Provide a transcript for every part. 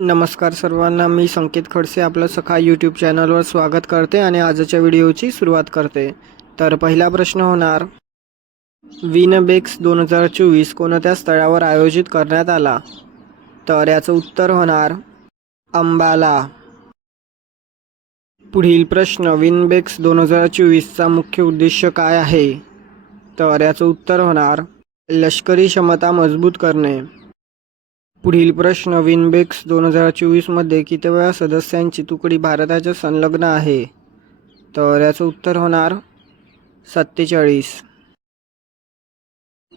नमस्कार सर्वांना मी संकेत खडसे आपलं सखा यूट्यूब चॅनलवर स्वागत करते आणि आजच्या व्हिडिओची सुरुवात करते. तर पहिला प्रश्न होणार विनबेक्स दोन हजार चोवीस कोणत्या स्थळावर आयोजित करण्यात आला? तर याचं उत्तर होणार अंबाला. पुढील प्रश्न विनबेक्स दोन हजार चोवीसचा मुख्य उद्देश काय आहे? तर याचं उत्तर होणार लष्करी क्षमता मजबूत करणे. पुढील प्रश्न विनबेक्स दोन हजार चोवीसमध्ये कितव्या सदस्यांची तुकडी भारताच्या संलग्न आहे. तर याचं उत्तर होणार सत्तेचाळीस.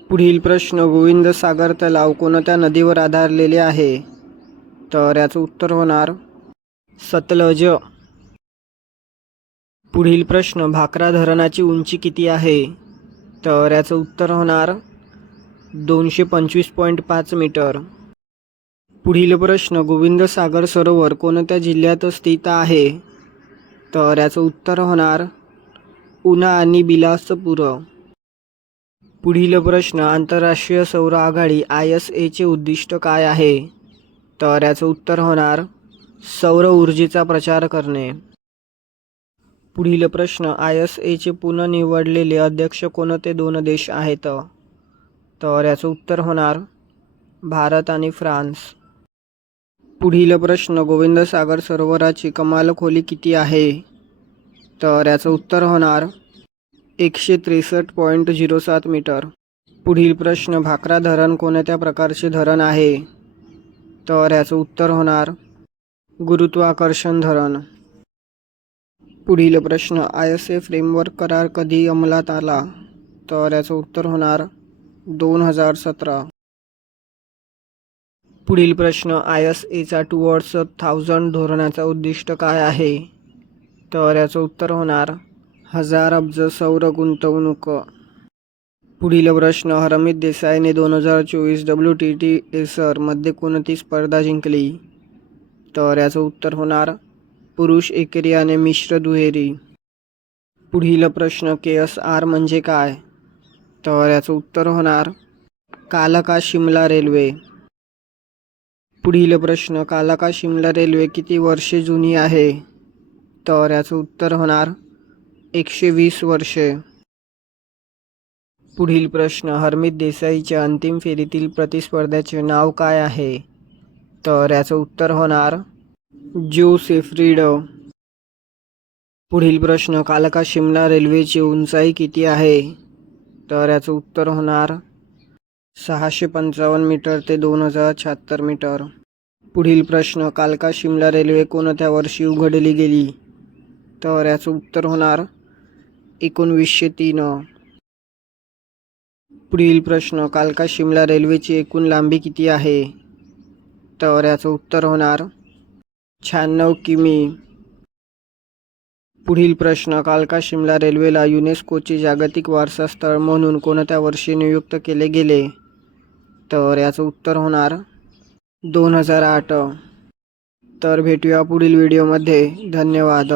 पुढील प्रश्न गोविंद सागर तलाव कोणत्या नदीवर आधारलेले आहे? तर याचं उत्तर होणार सतलज. पुढील प्रश्न भाकरा धरणाची उंची किती आहे? तर याचं उत्तर होणार दोनशे पंचवीस पॉईंट पाच मीटर. पुढील प्रश्न गोविंद सागर सरोवर कोणत्या जिल्ह्यात स्थित आहे? तर याचं उत्तर होणार उना आणि बिलासपूर. पुढील प्रश्न आंतरराष्ट्रीय सौर आघाडी आय एस एचे उद्दिष्ट काय आहे? तर याचं उत्तर होणार सौर ऊर्जेचा प्रचार करणे. पुढील प्रश्न आय एस एचे पुनर्निवडलेले अध्यक्ष कोणते दोन देश आहेत? तर याचं उत्तर होणार भारत आणि फ्रान्स. पुढील प्रश्न गोविंद सागर सरोवराची कमाल खोली किती आहे? तर याचं उत्तर होणार एकशे त्रेसष्ट पॉईंट झिरो सात मीटर. पुढील प्रश्न भाकरा धरण कोणत्या प्रकारचे धरण आहे? तर याचं उत्तर होणार गुरुत्वाकर्षण धरण. पुढील प्रश्न आय एस ए फ्रेमवर्क करार कधी अंमलात आला? तर याचं उत्तर होणार दोन हजार सतरा. पुढील प्रश्न आय एस एचा टुवर्ड्स थाउजंड धोरणाचा उद्दिष्ट काय आहे? तर याचं उत्तर होणार हजार अब्ज सौर गुंतवणूक. पुढील प्रश्न हरमित देसाईने दोन हजार चोवीस डब्ल्यू टी टी एसरमध्ये कोणती स्पर्धा जिंकली? तर याचं उत्तर होणार पुरुष एकेरी आणि मिश्र दुहेरी. पुढील प्रश्न के एस आर म्हणजे काय? तर याचं उत्तर होणार कालका शिमला रेल्वे. पुढील प्रश्न कालाका शिमला रेल्वे किती वर्षे जुनी आहे? तर याचं उत्तर होणार एकशे वीस वर्षे. पुढील प्रश्न हरमित देसाईच्या अंतिम फेरीतील प्रतिस्पर्ध्याचे नाव काय आहे? तर याचं उत्तर होणार जो सेफ्रीड पुढील प्रश्न कालका शिमला रेल्वेची उंचाई किती आहे? तर याचं उत्तर होणार सहाशे पंचावन्न मीटर ते दोन हजार शहात्तर मीटर. पुढील प्रश्न कालका शिमला रेल्वे कोणत्या वर्षी उघडली गेली? तर याचं उत्तर होणार एकोणवीसशे तीन. पुढील प्रश्न कालका शिमला रेल्वेची एकूण लांबी किती आहे? तर याचं उत्तर होणार शहाण्णव किमी. पुढील प्रश्न कालका शिमला रेल्वेला युनेस्कोचे जागतिक वारसा स्थळ म्हणून कोणत्या वर्षी नियुक्त केले गेले? तर याचं उत्तर होणार दोन हजार आठ. तर भेटूया पुढील व्हिडिओमध्ये. धन्यवाद.